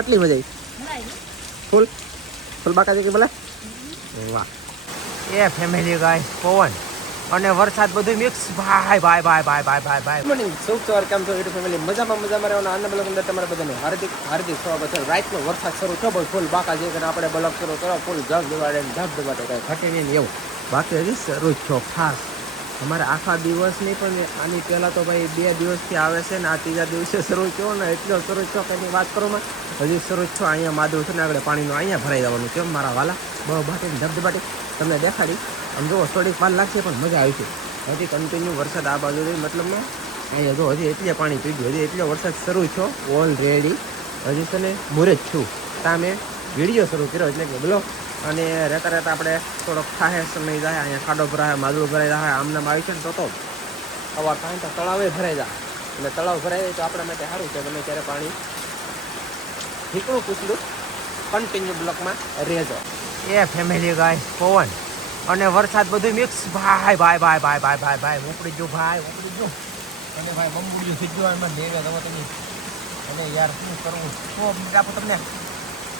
કેટલી મજા આવી? ફૂલ ફૂલ બાકાજી કે ભલે વાહ એ ફેમિલી ગાઈસ પવન અને વરસાદ બધું મિક્સ ભાઈ ભાઈ ભાઈ ભાઈ ભાઈ ભાઈ ભાઈ મોર્નિંગ શુભ સવાર કેમ છો યુટ્યુબ ફેમિલી મજામાં રહેવાના આનંદ બ્લોગ અંદર તમારા બધાને હાર્દિક હાર્દિક સ્વાગત છે. રાતનો વરસાદ શરૂ થયો ભાઈ ફૂલ બાકાજી કે આપણે બ્લોગ શરૂ કરો ફૂલ ધબધબાટે કઈ ઘટે નહીં એવું બાકી હજી શરૂ થયો ખાસ અમારે આખા દિવસ નહીં પણ આની પહેલાં તો ભાઈ 2 દિવસથી આવે છે ને આ ત્રીજા દિવસે શરૂ થયો ને એટલો શરૂ થયો કે એની વાત કરોમાં હજી શરૂ થયો. અહીંયા માધવ છે ને આગળ પાણીનું અહીંયા ભરાઈ જવાનું કેમ મારા વાલા બહુ બાટી ધબધબાટી તમને દેખાડી આમ જુઓ થોડીક વાર લાગશે પણ મજા આવી છે. હજી કન્ટિન્યુ વરસાદ આ બાજુ મતલબમાં અહીંયા જો હજી એટલે પાણી પી ગયું હજી એટલો વરસાદ શરૂ થયો ઓલરેડી હજી છે ને મુરત છું ત્યાં મેં વિડીયો શરૂ કર્યો એટલે કે બોલો અને રહેતા રહેતા આપણે થોડોક ખાહે સમય જાય અહીંયા ખાડો ભરાય માદળું ભરાઈ જાય આમનામ આવી છે ને તો હવા કાંઈ તો તળાવે ભરાઈ જાય એટલે તળાવ ભરાઈ જાય તો આપણા માટે સારું છે ગમે ત્યારે પાણી ઠીકણું પૂછડું કન્ટિન્યુ બ્લોકમાં રહેજો. એ ફેમિલી ગાઈસ પવન અને વરસાદ બધું મિક્સ ભાઈ ભાઈ ભાઈ ભાઈ ભાઈ ભાઈ ભાઈ ઉપડી ગયું ભાઈ ઉપડી ગયું અને ભાઈ બમબુડિયું થઈ ગયું એમાં લેવા તમે તમે અને યાર શું કરવું તો આપો તમને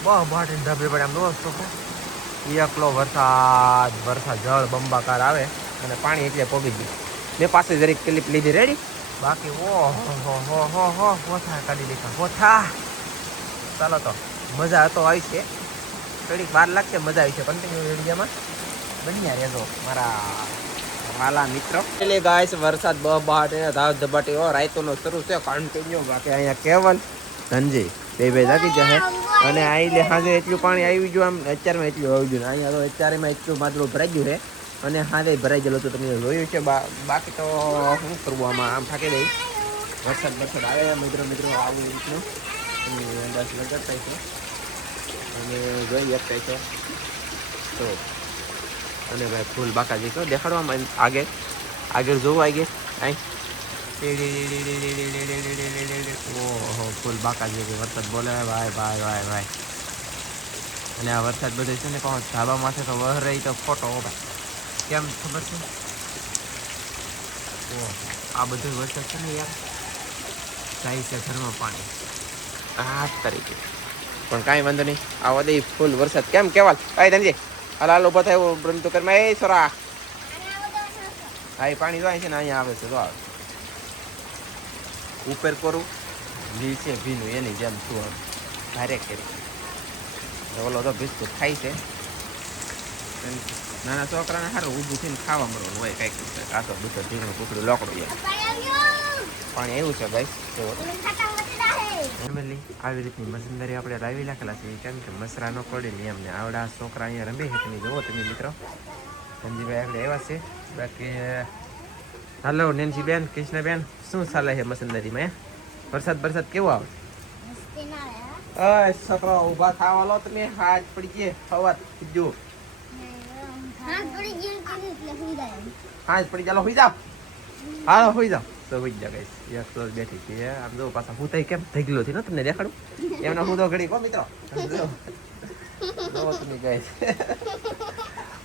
બહુ બાટીને ઢબે પડે આમ દોસ્તો એકલો વરસાદ જળ બંબાકાર આવે અને પાણી એટલે પગી ગયું. મેં પાસે જરીક ક્લિપ લીધી રેડી બાકી હો કોથા કાઢી લીધા કોથા. ચાલો તો મજા તો આવી છે થોડીક વાર લાગશે મજા આવી છે કન્ટિન્યુ રેડિયામાં બન્યા રહેજો મારા વાલા મિત્રો. એટલે ગાઈસ વરસાદ બહાટ ધાવ ધબાટી હો રાયતોનો શરૂ છે કન્ટિન્યુ બાકી અહીંયા કેવલ ધનજી બે જાગી જશે અને આ એટલે સાંજે એટલું પાણી આવી ગયું આમ અત્યારમાં એટલું આવી ગયું અહીંયા તો અત્યારેમાં એટલું માદળું ભરાઈ ગયું છે અને સાંજે ભરાઈ ગયેલું તો તમે જોયું છે બાકી તો શું કરવું આમાં આમ થાકી દઈ વરસાદ આવે મિત્રો આવું રીતનું અંદાજ લગાડતા છે અને જોઈ શકતા છો તો અને ભાઈ ફૂલ બાકાજી કહો દેખાડવામાં આગળ જોવું આવી ગઈ ઓહો ફૂલ બાકાજી કે વરસાદ બોલે ભાઈ ભાઈ ભાઈ ભાઈ અને આ વરસાદ બધો છે ને કહો ધાબા માથે તો વહ રહી તો ફોટો ભાઈ કેમ ખબર છે ઓહ આ બધો વરસાદ છે ને યાર જાય છે ઘરમાં પાણી આ તરીકે પણ કાંઈ વાંધો નહીં આવા દે ફૂલ વરસાદ કેમ કેવાલ કાંઈ ધનજી હાલ ઉભા થાય એવું બ્રમ તો કરમાં એ સોરા હા એ પાણી જાય છે ને અહીંયા આવે છે તો આવે ઉપર કરું ભી છે ભીનું એની જેમ શું આમ ભારે કરી ઓલો તો ભીસ્તું ખાય છે નાના છોકરાને સારું ઊભું થઈને ખાવા મળવાનું હોય કાંઈક કાસો બુસર ઢીકણું કુકડું લોકડું યાર પાણી એવું છે ગાઈસ ફેમિલી આવી રીતની મશીનરી આપણે લાવી નાખેલા છે કેમ કે મસરા ન પડે ને એમને આવડા છોકરા અહીંયા રમે છે તમે જુઓ તમે મિત્રો ધનજીભાઈ આપણે આવ્યા છે બાકી હાલો નેન્સીબેન કૃષ્ણબેન શું ચાલે છે મશીનરીમાં વરસાદ કેવો આવે છોકરા ઊભા થવા લો તમે હાથ પડી ગયે હવા જો હાથ પડી ચાલો હોઈ જાઓ હા હોઈ જાઓ તો હોઈ જા ગાઈસ એક તો બેઠી છે આમ જો પાછા હું તઈ કેમ થઈ ગયો થી ને તમને દેખાડું એમના હું તો ઘડી કો મિત્રો જો તમે ગાઈસ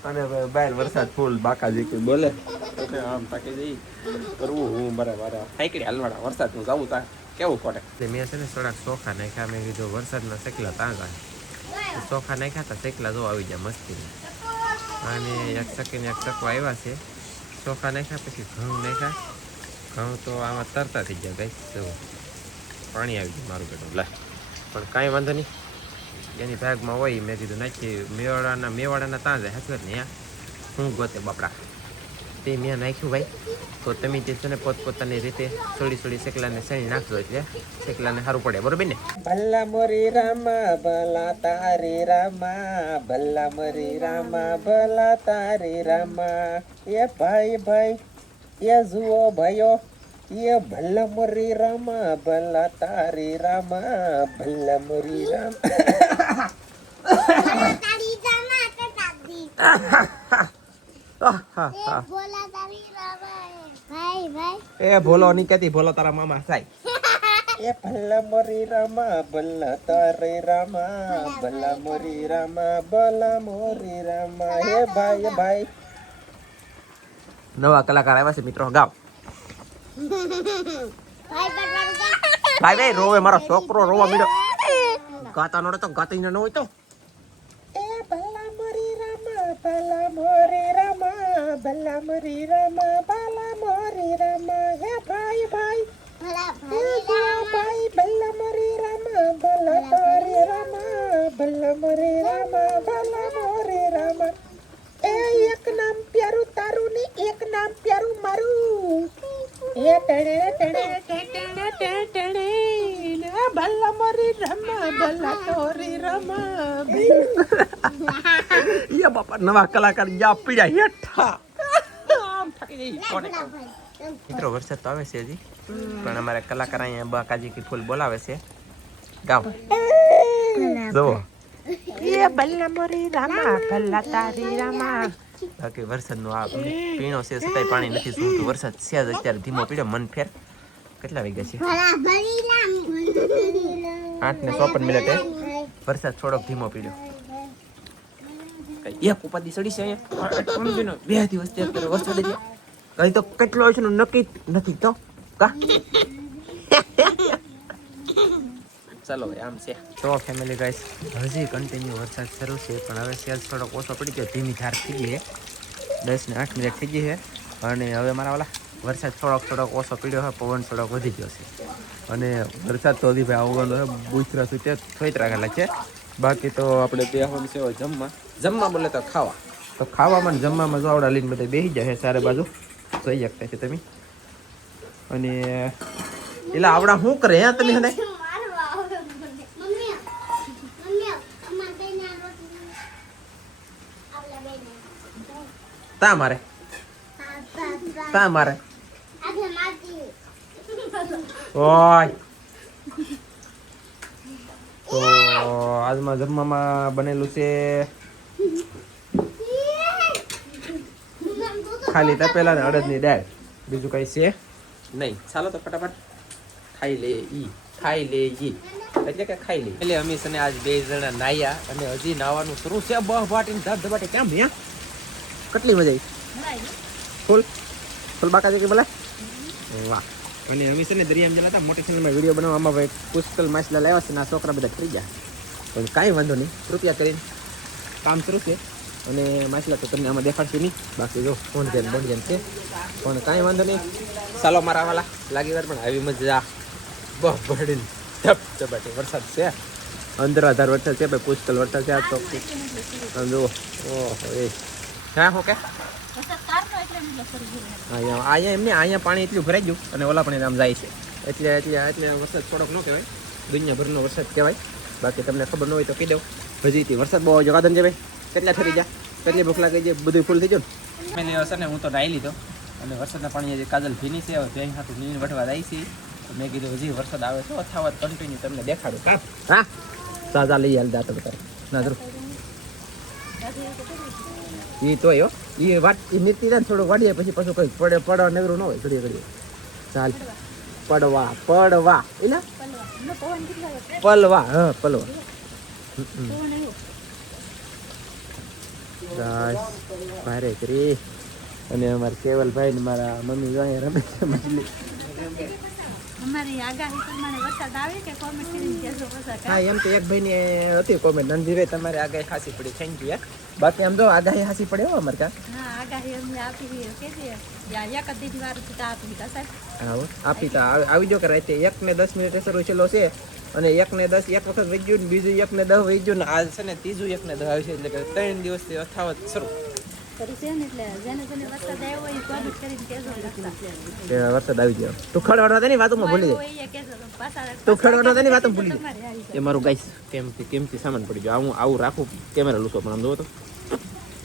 અને બહાર વરસાદ ફૂલ બાકાજી કે બોલે એટલે આમ તાકી જઈ કરવું હું બરાબર સાઈકડી હાલવાડા વરસાદ નું જવું તા કેવું પડે મેં છે ને થોડાક ચોખા નાખ્યા મેં કીધું વરસાદના શેકલા તાંગા ચોખા નાખ્યા હતા શેકલા જો આવી જાય મસ્તી અને એક ચકીને એક ચકવા આવ્યા છે ચોખા નાખ્યા પછી ઘઉં નાખ્યા ઘઉં તો આમાં તરતા થઈ ગયા ગાઈસ જો પાણી આવી ગયું મારું બેટું લા પણ કાંઈ વાંધો નહીં એની ભાગમાં હોય મેં કીધું નાખી મેવાડાના ત્યાં જાય હસવત ને હું ગોતે બાપડા તે મેં નાખ્યું ભાઈ તો તમે જે છે ને પોતપોતાની રીતે થોડી શેકલાને શેણી નાખજો એટલે શેકલાને સારું પડે બરોબર ને. ભલ્લા મોરી રામા ભલા તારી રામા ભલ્લા મોરી રામા ભલા તારી રામા એ ભાઈ એ જુઓ ભાઈઓ એ ભલ્લા મોરી રામા ભલા તારી રામા ભલ્લા મોરી રામા એ ભોલો ની કેતી ભોલો તારા મામા થાય એ ભલ્લા મોરી રામા ભલ્લા તારી રામા ભલ્લા મોરી રામા ભલા મોરી રામા હે ભાઈ નવા કલાકાર આવ્યા છે મિત્રો ગાવ ભાઈ રોવે મારો છોકરો રોવા મીડો ગાતા નોડે તો ગાતી ન હોય તો એ ભલા મોરી રામા ભલા મોરી રામા ભલા મોરી રામા ભલા મોરી રામા હે ભાઈ ભાઈ ભાઈ ભલા મોરી રામા ભલા તારી રામા ભલા મોરી રામા ભલા મોરી રામા એ એક નામ પ્યારું તારું ને એક નામ પ્યારું મારું એ ટણે ટણે ટણે ટણે ભલા મોરી રામા ભલા તોરી રામા યા બાપા નવા કલાકાર યા પીડા હેઠા મિત્રો વરસાદ તો આવે છે હજી પણ અમારે કલાકાર અહીંયા બાકાજી કી ફૂલ બોલાવે છે ગાવ જો એ ભલા મોરી રામા ભલા તારી રામા બાકી વરસાદનો આ પીણો છે છતાંય પાણી નથી સુટતું વરસાદ છે જ અત્યારે ધીમો પીડ્યો મન ફેર કેટલા વાગ્યા છે 8:54 વરસાદ થોડોક ધીમો પીડ્યો એક ઉપાધિ સડી છે અહીંયા બે દિવસથી અત્યારે વરસાદ જ કઈ તો કેટલો છે નક્કી નથી તો કા ચાલો આમ છે તો ફેમિલી ગાઈસ હજી કન્ટિન્યુ વરસાદ શરૂ છે પણ હવે સેલ્સ થોડોક ઓછો પડી ગયો ધીમી ધાર થઈ ગઈ છે 10 ને 8 મિનિટ થઈ ગઈ છે અને હવે મારા વાલા વરસાદ થોડોક ઓછો પડ્યો છે પવન થોડોક વધી ગયો છે અને વરસાદ તો હજી ભાઈ આવવાનો છે બુચરા સુધી થોઈતરા ગયેલા છે બાકી તો આપણે બેહવાનું છે જમવા બોલે તો ખાવામાં ને જમવામાં જો આવડા લઈને બધા બેસી જાય ચારે બાજુ જોઈ શકતા છે તમે અને એટલે આવડા શું કરે હે તમે હે તા મારે ઓય તો આજમાં જમવામાં બનેલું છે ખાલી તપેલા ને અડદની દાળ બીજું કઈ છે નહીં ચાલો તો ફટાફટ ખાઈ લે એટલે કે ખાઈ લે એટલે અમે છે ને આજ 2 જણા નાયા અને હજી નાવાનું શરૂ છે બહબાટીને ધબધબાટી કેમ હે કેટલી મજા આવી ફૂલ બાકા કે બોલા વાહ અને અમે છે ને દરિયામાં જલા હતા મોટી ચેનલમાં વિડીયો બનાવવામાં ભાઈ પુષ્કલ માછલા લાવ્યા છે ને આ છોકરા બધા થઈ ગયા પણ કાંઈ વાંધો નહીં કૃપયા કરીને કામ શરૂ છે અને માછલા તો તમને આમાં દેખાડશું નહીં બાકી જો ફોન છે છે પણ કાંઈ વાંધો નહીં ચાલો મારા વાલા લાગી વાર પણ આવી મજા બહડીને ધબધબાટી વરસાદ છે અંદરાધાર વરસાદ છે ભાઈ પુષ્કલ વરસાદ છે આ તો જુઓ ઓહો એ હા હો કે અહીંયા એમને અહીંયા પાણી એટલું ભરાઈ ગયું અને ઓલા પણ આમ જાય છે એટલે વરસાદ થોડોક ન કહેવાય દુનિયાભરનો વરસાદ કહેવાય બાકી તમને ખબર ન હોય તો કહી દઉં હજી વરસાદ બહુ જગાદન છે ભાઈ કેટલા થઈ ગયા કેટલી ભૂખ લાગી છે બધું ફૂલ થઈ ગયું મેં અસર ને હું તો નાહી લીધો અને વરસાદના પાણી જે કાજલ ભીની છે હવે ભેંસ હાથું નીણ વટવા જાય છે મેં કીધું હજી વરસાદ આવે તો અથાવત કન્ટિન્યુ તમને દેખાડું હા સાજા લઈ હાલ દાતો બતાવે ના જરૂર એ તો એ વાત એ નીતિ ને થોડું વાડીએ પછી પાછું કઈ પડવા નગરું ન હોય ઘડીએ ચાલ પડવા એટલે પલવા હા પલવા ભારે કરી અને અમારા કેવલભાઈ ને મારા મમ્મી અહીંયા રમે છે મછલી હા એમ તો એક ભાઈ ની હતી કોમેન્ટ નંદીભાઈ તમારે આગાહી ખાસી પડી થેન્ક યુ બાકી આમ તો આગાહી ખાસી પડે હો અમારે કાં આપી તો આવી જો કે રાતે 1 ને 10 મિનિટે શરૂ છેલ્લો છે અને 1 ને 10 એક વખત વહી ગયું ને બીજું 1 ને 10 વહી ગયું ને આ છે ને ત્રીજું 1 ને 10 આવી છે એટલે કે 3 દિવસથી અથાવત શરૂ વરસાદ આવી ગયો તું ખડવાડવા તેની વાતોમાં ભૂલી જાય એ મારું ગાઈસ કેમથી સામાન પડી ગયો આવું રાખું કેમેરા લૂસો પણ આમ જોવો તો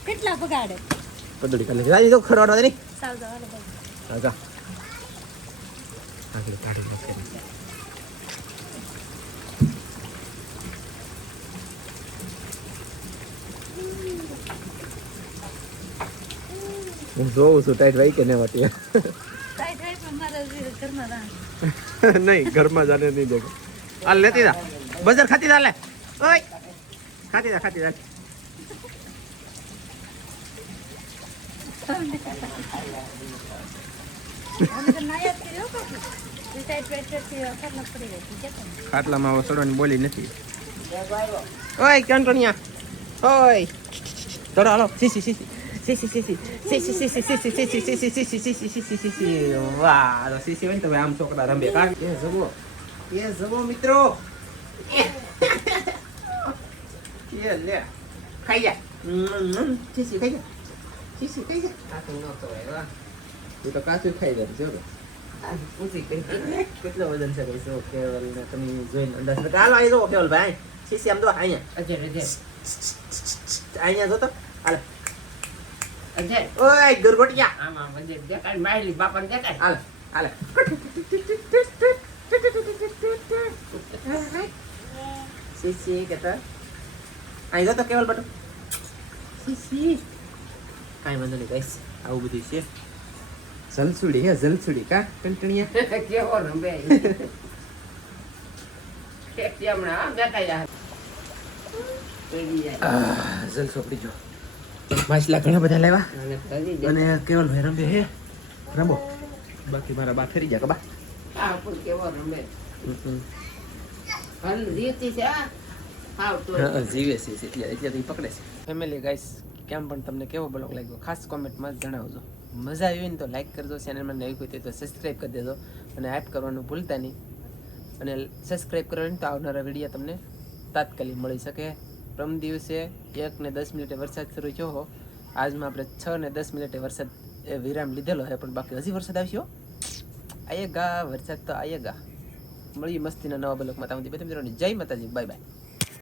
કેટલા બગાડે પદડી ખાલી રાજી તો ખડવાડવા તેની આગળ કાઢી મૂકે હું જોઉં છું ટાઈટ ભાઈ કે નહીં વાટી નહીં ઘરમાં જાને નહીં દેખો હાલ લેતી જા બજાર ખાતી જા લે ઓય ખાતી જા ખાટલામાં ચડવાની બોલી નથી ઓય કંટોનિયા ઓય તોડો હાલો સીસી સીસી સીસી સીસી સીસી સીસી સીસી સીસી સીસી સીસી સીસી સીસી સીસી વાહ તો સીસી હોય ને તો આમ છોકરા રમે કા એ જવો મિત્રો એ લે ખાઈ જા સીસી ખાઈ જા સીસી ખાઈ જા કાચું ન ખવાય વાહ એ તો કાચું ખાઈ જાય જો પૂછી કેટલો વજન છે ભાઈ શું કેવલ ને તમે જોઈને અંદાજ હાલો અહીં જો કેવલ ભાઈ સીસી આમ દો અહીંયા અહીંયા જો તો હાલ ઓય ગરગોટિયા હાલ હાલ સીસી કેતા અહીં જો તો કેવલ બટુ સીસી કાંઈ વાંધો નહીં ગાઈસ આવું બધું છે જલસુડી હે જલસુડી કા કંટણીયા કેવો રંબે જલસો પડી જો માછલા ઘણા બધા લાવ્યા અને કેવલ ભાઈ રંબે હે રમો બાકી મારા બા ફરી ગયા કબા કેવો રંબે રીતિ છે જીવે છે એટલે પકડે છે ફેમિલી ગાઈસ કેમ પણ તમને કેવો બ્લોગ લાગ્યો ખાસ કોમેન્ટમાં જણાવજો મજા આવી ને તો લાઈક કરજો ચેનલમાં નવી કોઈ તો સબસ્ક્રાઈબ કરી દેજો અને હાઈપ કરવાનું ભૂલતા નહીં અને સબસ્ક્રાઈબ કરવાની તો આવનારા વિડીયો તમને તાત્કાલિક મળી શકે પ્રમ દિવસે 1 ને 10 મિનિટે વરસાદ શરૂ થયો હો આજમાં આપણે 6 ને 10 મિનિટે વરસાદ વિરામ લીધેલો છે પણ બાકી હજી વરસાદ આવશે આયેગા વરસાદ તો આયેગા મળીએ મસ્તીના નવા બ્લોગમાં ત્યાં સુધી બધા મિત્રોને જય માતાજી બાય બાય